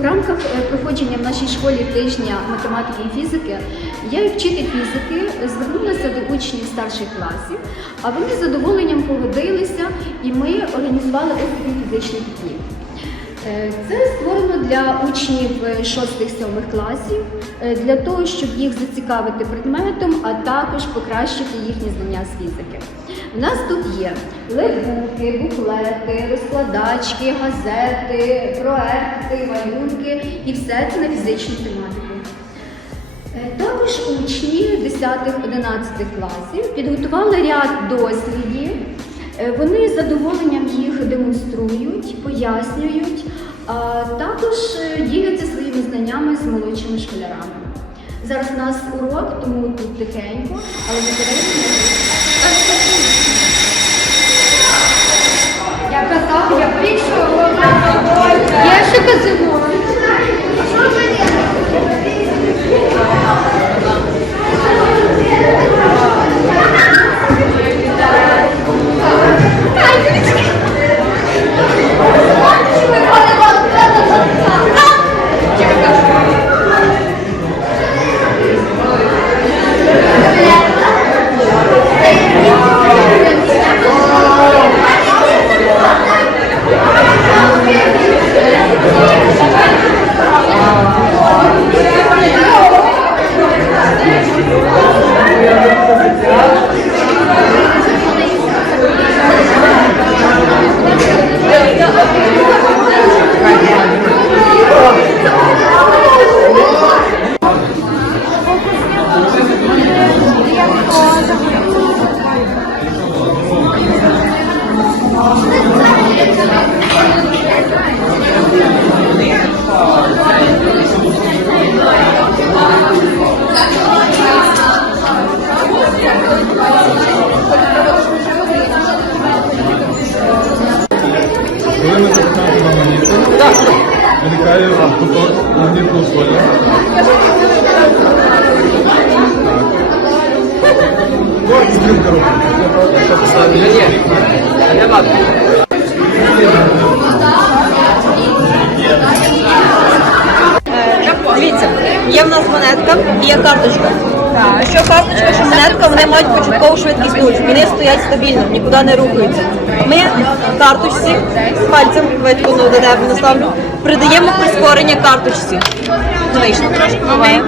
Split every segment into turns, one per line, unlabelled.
У рамках е, проходження в нашій школі тижня математики і фізики я, як вчитель фізики, звернулася до учнів старших класів, а вони з задоволенням погодилися і ми організували такий фізичний днів. Е, Це створено для учнів 6-7 класів е, для того, щоб їх зацікавити предметом, а також покращити їхні знання з фізики. У нас тут є легбуки, буклети, розкладачки, газети, проекти, малюнки і все це на фізичну тематику. Е, Також учні 10-11 класів підготували ряд дослідів. Е, Вони з задоволенням їх демонструють, пояснюють, а також е, діляться своїми знаннями з молодшими школярами. Зараз у нас урок, тому тут тихенько, але не
рухається. Якщо поставити
Дивіться, є в нас монетка є карточка. Що карточка, що монетка, вони мають початкову швидкість нуль. Вони стоять стабільно, нікуди не рухаються. Ми карточці пальцем видку ну, до тебе наставлю, придаємо прискорення карточці. Ну, вийшло трошки буває.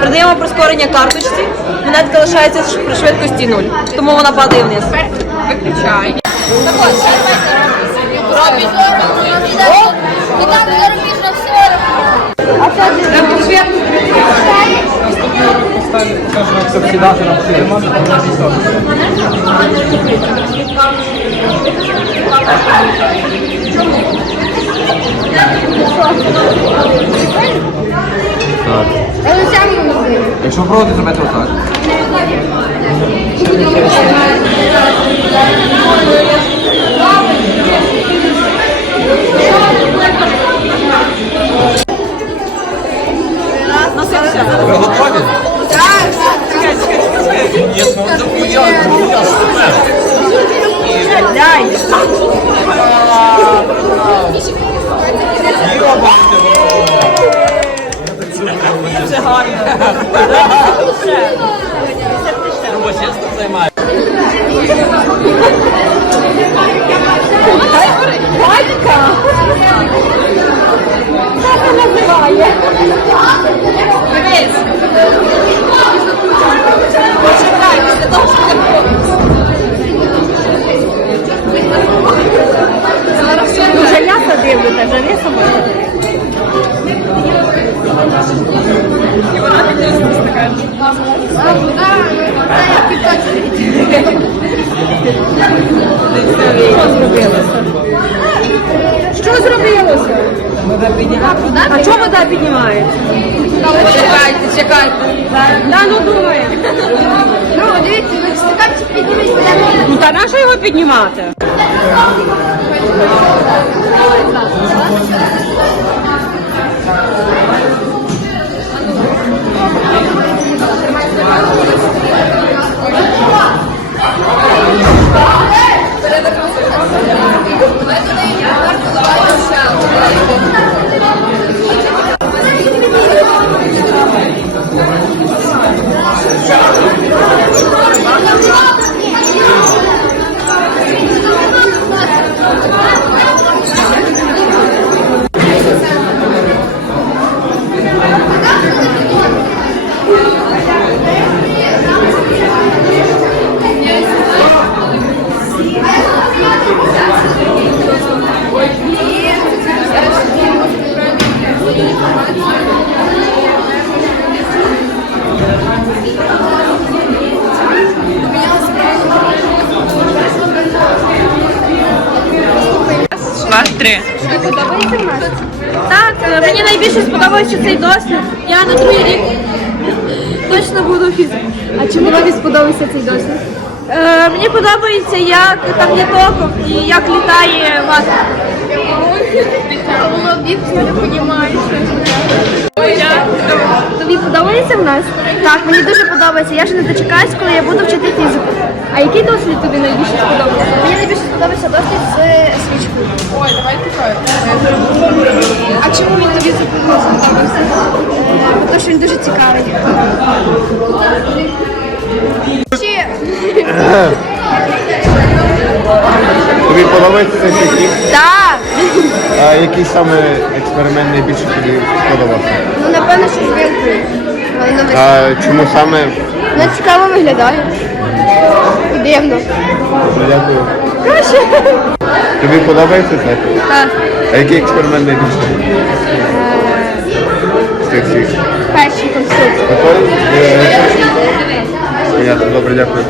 Придаємо прискорення карточці, монетка лишається при швидкості нуль, тому вона падає вниз.
Виключай.
Так ось,
Все.
Покажемо, як це вкидати на телемат, на. Так. Якщо проти, зробити отак.
варилося. А чому вода піднімається?
Чекайте, чекайте.
Да, ну думає.
Ну, дивіться, ви.
Ну, та на що його піднімати? Thank you.
Три.
Подобається в нас?
Так, е, мені найбільше сподобався цей досвід. Я на другий рік точно буду фізик.
А чому тобі сподобався цей досвід?
Е, мені подобається, як там є током і як літає вата.
Було б не розумію,
Тобі подобається в нас?
Так, мені дуже подобається. Я вже не дочекаюсь, коли я буду вчити фізику.
А який досвід тобі найбільше сподобався?
Мені найбільше сподобався досвід з свічкою. Ой, давай А чому він тобі сподобався? Тому що він дуже цікавий.
Тобі подобається цей підхід?
Так.
А який саме експеримент найбільше тобі сподобався?
Ну, напевно, що з вилкою. Воно вис-
А чому саме?
Воно цікаво виглядає. І дивно.
Дякую.
Краще.
Тобі подобається це?
Так.
А який експеримент найбільше? З тих всіх?
Перший конструкції.
Готові? Е, Понятно, добре, дякую.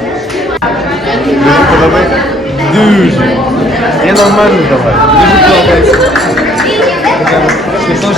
Дуже подобається? Дуже. Я нормально давай. Дуже подобається. Ти теж